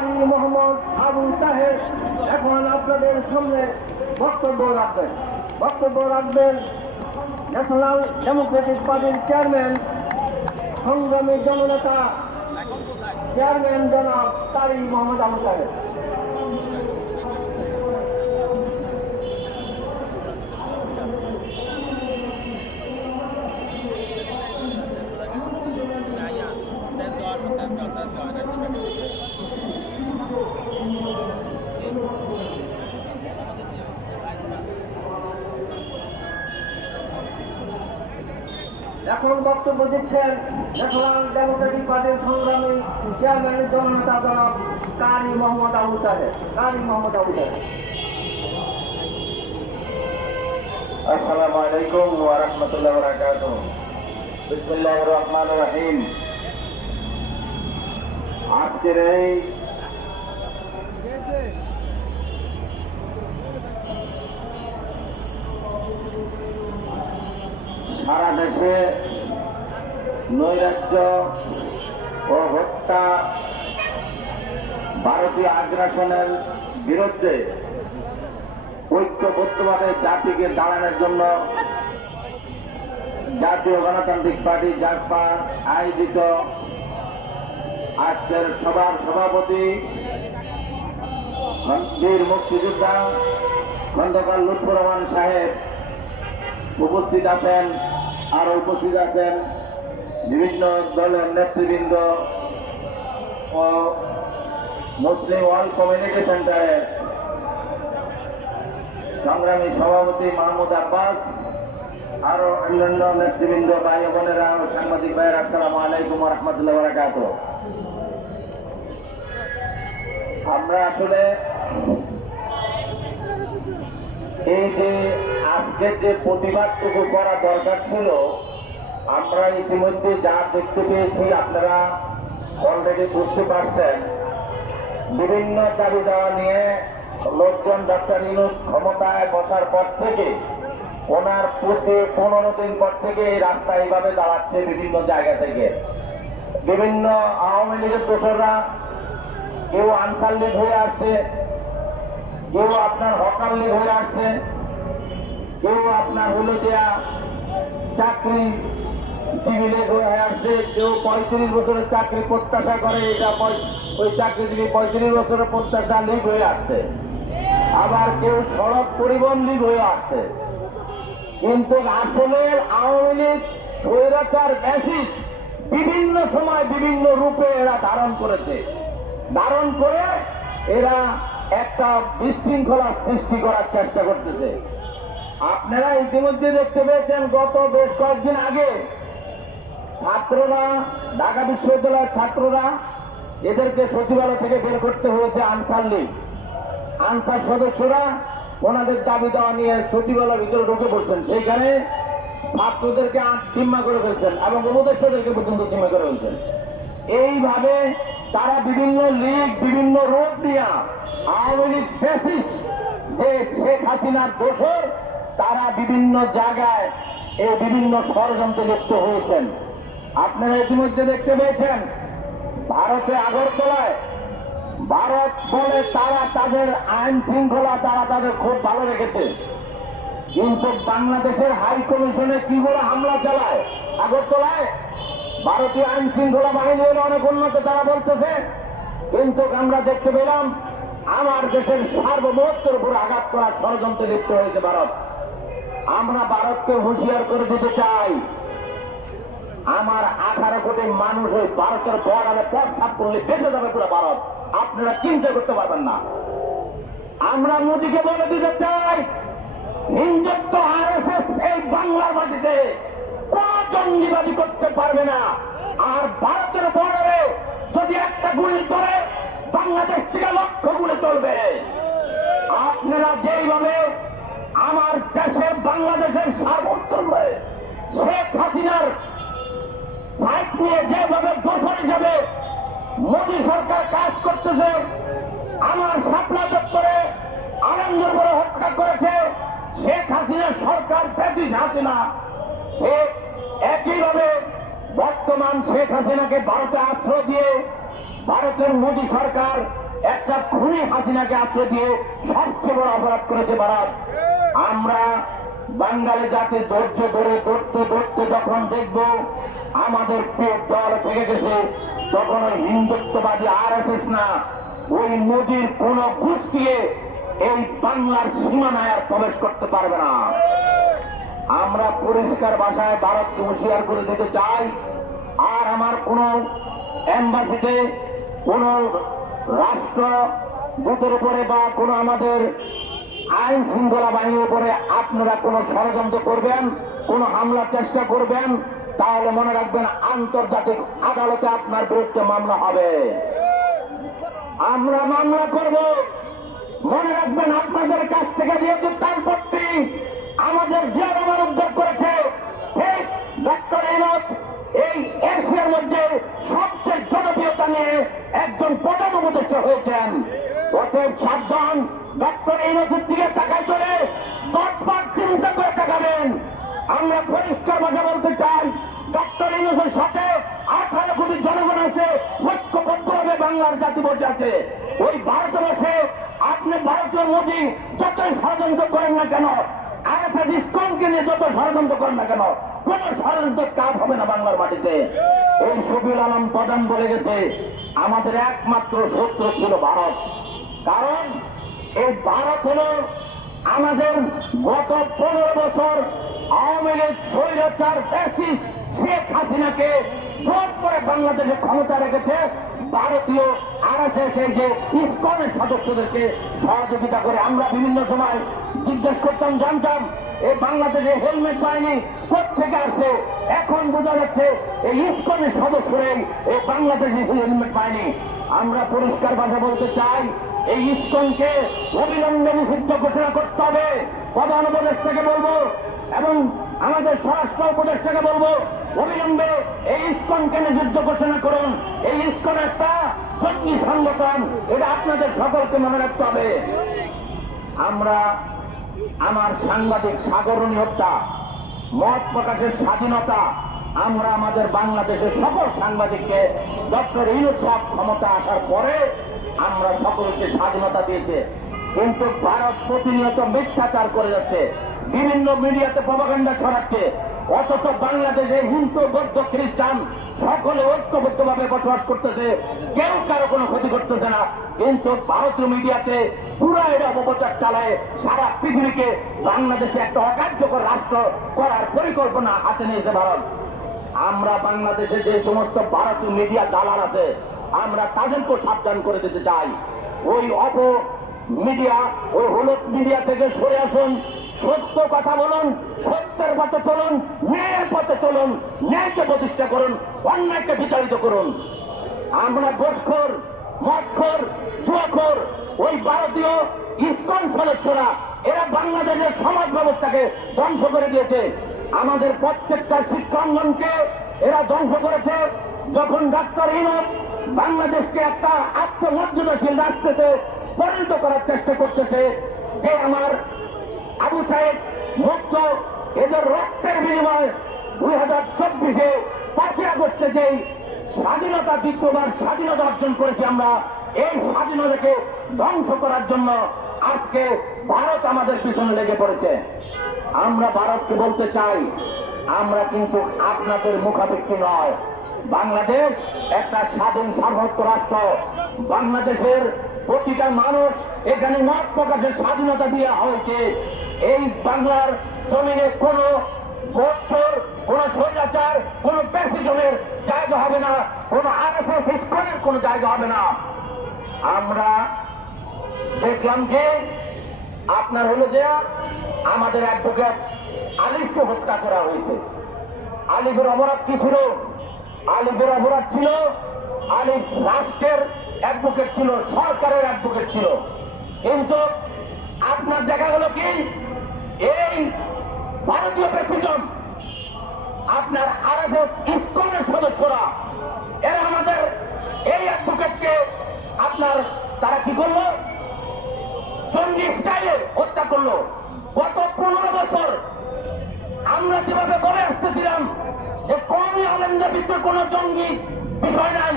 কারি মোহাম্মদ আবু তাহের এখন আপনাদের সামনে বক্তব্য রাখবেন ন্যাশনাল ডেমোক্রেটিক পার্টির চেয়ারম্যান, সংগ্রামী জননেতা চেয়ারম্যান জনাব কারি মোহাম্মদ আবু তাহের। এখন বক্তব্য দিচ্ছেন ন্যাশনাল ডেমোক্রেটিক পার্টির সংগ্রামী চেয়ারম্যান জননেতা জনাব কারি মোহাম্মদ আবু তাহের। আসসালামু আলাইকুম ওয়া রাহমাতুল্লাহি ওয়া বারাকাতুহু। বিসমিল্লাহির রহমানির রহিম। আজকের এই সারা দেশে নৈরাজ্য ও হত্যা, ভারতীয় আগ্রাসনের বিরুদ্ধে ঐক্যবদ্ধভাবে জাতিকে দাঁড়ানোর জন্য জাতীয় গণতান্ত্রিক পার্টি জাগপা আয়োজিত আজকের সভার সভাপতি বীর মুক্তিযোদ্ধা খন্দকার লুৎফর রহমান সাহেব উপস্থিত আছেন। আরো উপস্থিত আছেন বিভিন্ন দলের নেতৃবৃন্দ ও মুসলিম ওয়ার্ল্ড কমিউনিটি সেন্টারের সংগ্রামী সভাপতি মাহমুদ আব্বাস, আরো অন্যান্য নেতৃবৃন্দ, ভাই বোনেরা ও সাংবাদিক ভাইয়ের, আসসালামু আলাইকুম ওয়া রাহমাতুল্লাহি ওয়া বারাকাতুহু। আমরা আসলে এই যে আজকের যে প্রতিবাদটুকু করা দরকার ছিল, আমরা ইতিমধ্যে যা দেখতে পেয়েছি আপনারা অলরেডি বুঝতে পারছেন। বিভিন্ন দাবি দেওয়া নিয়ে লোকজন ডক্টর ইউনূস ক্ষমতায় বসার পর থেকে ওনার প্রতি 15 দিন পর থেকে এই রাস্তা এইভাবে দাঁড়াচ্ছে বিভিন্ন জায়গা থেকে। বিভিন্ন আওয়ামী লীগের দোসররা কেউ আনসার লীগ হয়ে আসছে, কেউ আপনার হকার লীগ হয়ে আসছে, কেউ আপনার হলো দেয়া চাকরি সিভিলে হয়ে আসছে, কেউ 35 বছরের চাকরি প্রত্যাশা করে, এটা ওই চাকরিজীবী 35 বছরের প্রত্যাশা লীগ হয়ে আসছে। আবার কেউ সড়ক পরিবহন লীগ হয়ে আসছে। কিন্তু আসলে আওয়ামী লীগ স্বৈরাচার ফ্যাসিস্ট বিভিন্ন সময় বিভিন্ন রূপে এরা ধারণ করেছে। ধারণ করে এরা একটা বিশৃঙ্খলা সৃষ্টি করার চেষ্টা করতেছে। আপনারা ইতিমধ্যে দেখতে পেয়েছেন গত বেশ কয়েকদিন আগে ছাত্ররা, ঢাকা বিশ্ববিদ্যালয়ের ছাত্ররা, এদেরকে সচিবালয় থেকে বের করতে হয়েছে আনসার লীগ। আনসার সদস্যরা ওনাদের দাবি দেওয়া নিয়ে সচিবালয়ের ভিতরে ঢুকে পড়ছেন, সেইখানে ছাত্রদেরকে জিম্মা করে ফেলছেন এবং উপদেষ্টাদেরকে পর্যন্ত জিম্মা করে ফেলছেন। এইভাবে তারা বিভিন্ন লীগ, বিভিন্ন রোগ দিয়া আওয়ামী লীগ ফ্যাসিস্ট যে শেখ হাসিনার দোসর, তারা বিভিন্ন জায়গায় এই বিভিন্ন ষড়যন্ত্রে লিপ্ত হয়েছেন। আপনারা ইতিমধ্যে দেখতে পেয়েছেন ভারতে আগরতলায় ভারত বলে তারা তাদের আইন শৃঙ্খলা তাদের খুব ভালো রেখেছে, কিন্তু বাংলাদেশের হাই কমিশনে কি করে হামলা চালায় আগরতলায়। ভারতীয় আইন শৃঙ্খলা বাহিনী হলে অনেক উন্নত তারা বলতেছে, কিন্তু আমরা দেখতে পেলাম আমার দেশের সার্বভৌমত্বের উপর আঘাত করার ষড়যন্ত্রে লিপ্ত হয়েছে ভারত। আমরা ভারতকে হুঁশিয়ার করে দিতে চাই, আমার 18 কোটি মানুষ ওই ভারতের বর্ডারে পথ সাফ করলে বেঁচে যাবে পুরো ভারত, আপনারা চিন্তা করতে পারবেন না। আমরা মোদীকে বলে দিতে চাই, হিন্দুত্ব আরএসএস এই বাংলার মাটিতে কোন জঙ্গিবাদী করতে পারবে না। আর ভারতের বর্ডারে যদি একটা গুলি করে, বাংলাদেশ থেকে লক্ষ গুলি চলবে। আপনারা যেইভাবে আমার দেশের বাংলাদেশের সার্বভৌমত্ব শেখ হাসিনার সাইড নিয়ে যেভাবে দোষর হিসাবে মোদী সরকার কাজ করতেছে, আমার শাপলা দপ্তরে আনন্দের পরে হত্যা করেছে শেখ হাসিনার সরকার, ফ্যাসিস্ট হাসিনা। ঠিক একইভাবে বর্তমান শেখ হাসিনাকে ভারতে আশ্রয় দিয়ে ভারতের মোদী সরকার একটা খুনি হাসিনাকে আশ্রয় দিয়ে সবচেয়ে বড় অপরাধ করেছে ভারত। আমরা বাঙালি জাতি ধৈর্য ধরে ধরতে ধরতে যখন দেখব আমাদের পেট দল থেকে গেছে, তখন ওই হিন্দুত্ববাদী RSS না, ওই মোদির কোন গোষ্ঠী এই বাংলার সীমানায় আর প্রবেশ করতে পারবে না। আমরা পরিষ্কার ভাষায় ভারতকে হুঁশিয়ার করে দিতে চাই, আর আমার কোন এম্বাসিতে কোন রাষ্ট্র দূতের উপরে বা কোন আমাদের আইন শৃঙ্খলা বাহিনীর উপরে আপনারা কোন ষড়যন্ত্র করবেন, কোন হামলার চেষ্টা করবেন, তাহলে মনে রাখবেন আন্তর্জাতিক আদালতে আপনার বিরুদ্ধে মামলা হবে। আমরা মামলা করব। মনে রাখবেন আপনাদের কাছ থেকে যেহেতু তালপট্টি আমাদের জিয়া রহমান উদ্যোগ করেছে, ঠিক ডক্টর ইউনূস এই এশিয়ার মধ্যে সবচেয়ে জনপ্রিয়তা নিয়ে একজন প্রধান উপদেষ্টা হয়েছেন। অতএব সাবধান, ডক্টর ইউনূসের দিকে তাকাই চলে 10 বার চিন্তা করে তাকাবেন। আমরা পরিষ্কার ভাষা বলতে চাই, ডক্টর ইউনূসের সাথে 18 কোটি জনগণ আছে, ঐক্যবদ্ধভাবে বাংলার জাতি বসে আছে। ওই ভারতবর্ষে আপনি ভারতীয় মোদী যতই ষড়যন্ত্র করেন না কেন, RSS ইসকনকে নিয়ে যত ষড়যন্ত্র করেন না কেন, কোন ষড়যন্ত্র কাজ হবে না বাংলার মাটিতে। এই শফিউল আলম প্রধান বলে গেছে আমাদের একমাত্র শত্রু ছিল ভারত। কারণ এই ভারত হলো আমাদের গত 15 বছর আওয়ামী লীগ স্বৈরাচার ফ্যাসিস্ট শেখ হাসিনাকে জোর করে বাংলাদেশে ক্ষমতা রেখেছে। ভারতীয় RSS এই যে ইসকনের সদস্যদেরকে সহযোগিতা করে আমরা বিভিন্ন সময় জিজ্ঞেস করতাম, জানতাম এই বাংলাদেশে হেলমেট বাহিনী কোথেকে আসছে। এখন বোঝা যাচ্ছে এই ইসকনের সদস্যরাই এই বাংলাদেশে হেলমেট বাহিনী। আমরা পরিষ্কার ভাষা বলতে চাই, এই ইসকনকে অবিলম্বে নিষিদ্ধ ঘোষণা করতে হবে। প্রধান উপদেষ্টাকে বলবো এবং আমাদের স্বরাষ্ট্র উপদেষ্টাকে বলবো, অবিলম্বে এই ইসকনকে নিষিদ্ধ ঘোষণা করুন। এই ইসকন একটা জঙ্গি সংগঠন, এটা আপনাদের সকলকে মনে রাখতে হবে। আমরা আমার সাংবাদিক সাগরণী হত্যা, মত প্রকাশের স্বাধীনতা, আমরা আমাদের বাংলাদেশের সকল সাংবাদিককে ডক্টর ইউনূস সাহেব ক্ষমতা আসার পরে আমরা সকলকে স্বাধীনতা দিয়েছে। কিন্তু ভারত প্রতিনিয়ত মিথ্যাচার করে যাচ্ছে, বিভিন্ন মিডিয়াতে প্রপাগান্ডা ছড়াচ্ছে, অথচ বাংলাদেশে হিন্দু বৌদ্ধ খ্রিস্টান সকলে ঐক্যবদ্ধভাবে বসবাস করতেছে, কেউ কারো কোনো ক্ষতি করতেছে না। কিন্তু ভারতীয় মিডিয়াতে পুরা এটা অপপ্রচার চালায় সারা পৃথিবীকে বাংলাদেশে একটা অকার্যকর রাষ্ট্র করার পরিকল্পনা হাতে নিয়েছে ভারত। আমরা বাংলাদেশে যে সমস্ত ভারতীয় মিডিয়া দালাল আছে, আমরা তাদেরকেও সাবধান করে দিতে চাই। ওই মিডিয়া, ওই হলুদ মিডিয়া থেকে সরে আসুন, সত্য কথা বলুন, সত্যের পথে চলুন, ন্যায়ের পথে চলুন, ন্যায়কে প্রতিষ্ঠা করুন, অন্যায়কে বিতাড়িত করুন। আমরা ঘোষখোর, মদখোর, জুয়াখোর ওই ভারতীয় ইসকন সদস্যরা এরা বাংলাদেশের সমাজ ব্যবস্থাকে ধ্বংস করে দিয়েছে। আমাদের প্রত্যেকটা শিক্ষাঙ্গনকে এরা ধ্বংস করেছে। যখন ডক্টর ইউনূস বাংলাদেশকে একটা আত্মমর্যাদাশীল রাষ্ট্রতে পরিণত করার চেষ্টা করতেছে, যে আমার আবু সাহেব মুক্ত এদের রক্তের বিনিময় 2024-এ 5ই আগস্টে যে স্বাধীনতা, দ্বিতীয়বার স্বাধীনতা অর্জন করেছি আমরা, এই স্বাধীনতাকে ধ্বংস করার জন্য আজকে ভারত আমাদের পিছনে লেগে পড়েছে। আমরা ভারতকে বলতে চাই, আমরা কিন্তু আপনাদের মুখাপেক্ষী নয়। বাংলাদেশ একটা স্বাধীন সার্বভৌম রাষ্ট্র। বাংলাদেশের প্রতিটা মানুষ এখানে মত প্রকাশের স্বাধীনতা দেওয়া হয়েছে। এই বাংলার জমিনে কোনো বছর, কোন স্বৈরাচার, কোন প্যাসিজমের জায়গা হবে না, কোন RSS ইসকনের কোন জায়গা হবে না। আমরা দেখলাম যে আপনার হলো যে আমাদের অ্যাডভোকেট আলিফকে হত্যা করা হয়েছে। আলিফের অপরাধ কি ছিল? আলিফের অপরাধ ছিল, আলিফ রাষ্ট্রের অ্যাডভোকেট ছিল, সরকারের অ্যাডভোকেট ছিল। কিন্তু আপনার দেখা গেল কি এই ভারতীয় প্যাসিজম, আপনার RSS ইসকনের সদস্যরা এরা আমাদের এই অ্যাডভোকেটকে আপনার তারা কি করলো? জঙ্গি স্টাইলে হত্যা করলো। গত 15 বছর আমরা যেভাবে বলে আসতেছিলাম যে কওমি আলেমদের ভিতরে কোনো জঙ্গি বিষয় নাই,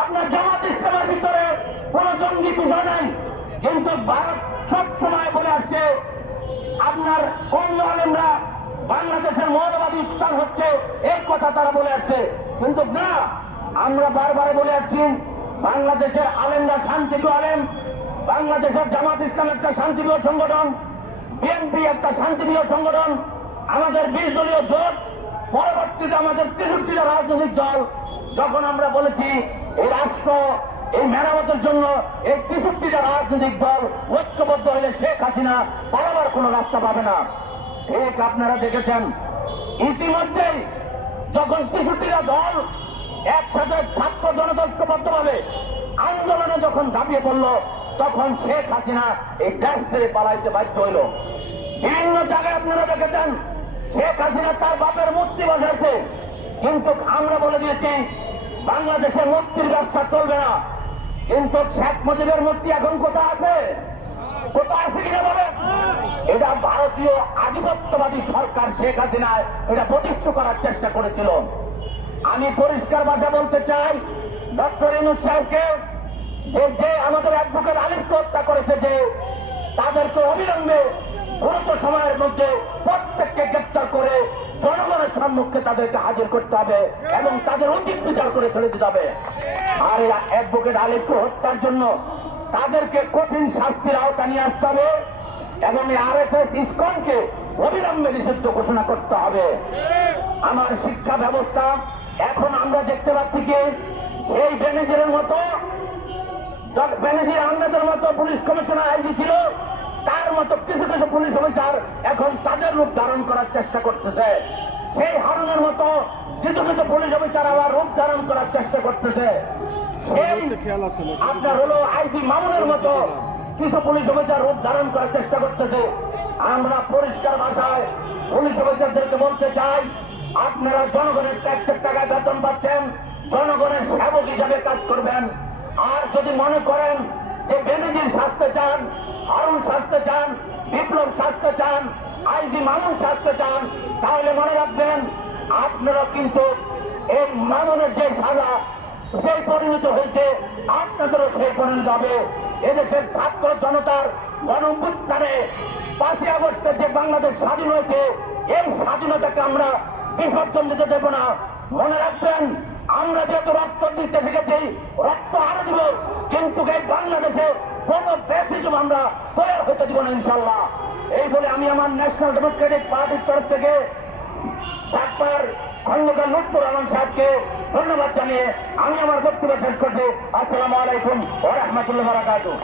আপনার জামাত ইসলামের ভিতরে কোনো বিষয় নাই। কিন্তু ভারত সব সময় বলে আসছে আপনার অন্য আলেমরা বাংলাদেশের মৌলবাদী উত্থান হচ্ছে, এই কথা তারা বলে আসছে। কিন্তু না, আমরা বারবার বলে আসছি বাংলাদেশের আলেমরা শান্তিপ্রিয় আলেম, বাংলাদেশের জামাত ইসলাম একটা শান্তিপ্রিয় সংগঠন, বিএনপি একটা শান্তিপ্রিয় সংগঠন। আমাদের 20 দলীয় জোট, পরবর্তীতে আমাদের 63টা রাজনৈতিক দল, যখন আমরা বলেছি এই রাষ্ট্র এই মেরামতের জন্য এই 63টা রাজনৈতিক দল ঐক্যবদ্ধ হলে শেখ হাসিনা পালাবার কোনো রাস্তা পাবে না। ঠিক আপনারা দেখেছেন ইতিমধ্যেই যখন 63টা দল একসাথে ছাত্র জনতা ঐক্যবদ্ধভাবে আন্দোলনে যখন ঝাঁপিয়ে পড়ল, তখন শেখ হাসিনা এই দেশ ছেড়ে পালাইতে বাধ্য হইল। বিভিন্ন জায়গায় আপনারা দেখেছেন শেখ হাসিনা তার বাপের মূর্তি বসাইছে, কিন্তু আমরা বলে দিয়েছি বাংলাদেশে মূর্তির ব্যবসা চলবে না। কিন্তু শেখ মুজিবের মূর্তি এখন কোথায় আছে? কোথায় আছে কিনা বলেন? এটা ভারতীয় আধিপত্যবাদী সরকার শেখ হাসিনা এটা প্রতিষ্ঠা করার চেষ্টা করেছিল। আমি পরিষ্কার ভাষা বলতে চাই ডক্টর ইউনূস সাহেবকে, যে আমাদের অ্যাডভোকেট আলিফকে হত্যা করেছে, যে তাদেরকে অবিলম্বে দ্রুত সময়ের মধ্যে প্রত্যেককে গ্রেপ্তার করে জনগণের সম্মুখে তাদেরকে হাজির করতে হবে এবং তাদের উচিত বিচার করে ছেড়ে দিতে হবে। আর এই অ্যাডভোকেট আলিফকে হত্যার জন্য তাদেরকে কঠিন শাস্তির আওতা নিয়ে আসতে হবে এবং এই আরএসএস ইসকনকে অবিলম্বে নিষিদ্ধ ঘোষণা করতে হবে। আমার শিক্ষা ব্যবস্থা এখন আমরা দেখতে পাচ্ছি কি সেই বেনজিরের মতো, বেনজির আহমেদের মতো পুলিশ কমিশনার আইজি ছিল, তার মতো কিছু কিছু পুলিশ অফিসার এখন তাদের রূপ ধারণ করার চেষ্টা করতেছে। সেই হারুনের মতো কিছু কিছু পুলিশ অফিসার আবার রূপ ধারণ করার চেষ্টা করতেছে। সেই আপনার হলো আইজি মামুনের মতো কিছু পুলিশ অফিসার রূপ ধারণ করার চেষ্টা করতেছে। আমরা পরিষ্কার ভাষায় পুলিশ অফিসারদেরকে বলতে চাই, আপনারা জনগণের ট্যাক্সের টাকায় বেতন পাচ্ছেন, জনগণের সেবক হিসাবে কাজ করবেন। আর যদি মনে করেন যে বেনজির শাস্তে চান, হারুন শাস্তে চান, বিপ্লব শাস্তে চান, আইজি মামুন শাস্তে চান, তাহলে মনে রাখবেন আপনারা কিন্তু এই মামুনের যে সাজা সেই পরিণত হয়েছে আপনাদেরও সেই পরিণত হবে। এদেশের ছাত্র জনতার গণঅভ্যুত্থানে 5ই আগস্টে যে বাংলাদেশ স্বাধীন হয়েছে, এই স্বাধীনতাকে আমরা বিসর্জন দিতে দেব না। মনে রাখবেন আমরা যেহেতু রক্ত দিতে শিখেছি, রক্ত আরো দিব, কিন্তু এই বাংলাদেশে কোন ফ্যাসিজম আমরা তৈরি হতে দিব না ইনশাল্লাহ। এই বলে আমি আমার ন্যাশনাল ডেমোক্রেটিক পার্টির তরফ থেকে ঢাকার খন্দকার লুৎফর রহমান সাহেবকে ধন্যবাদ জানিয়ে আমি আমার বক্তব্য শেষ করছি। আসসালামু আলাইকুম ওয়া রাহমাতুল্লাহি ওয়া বারাকাতুহু।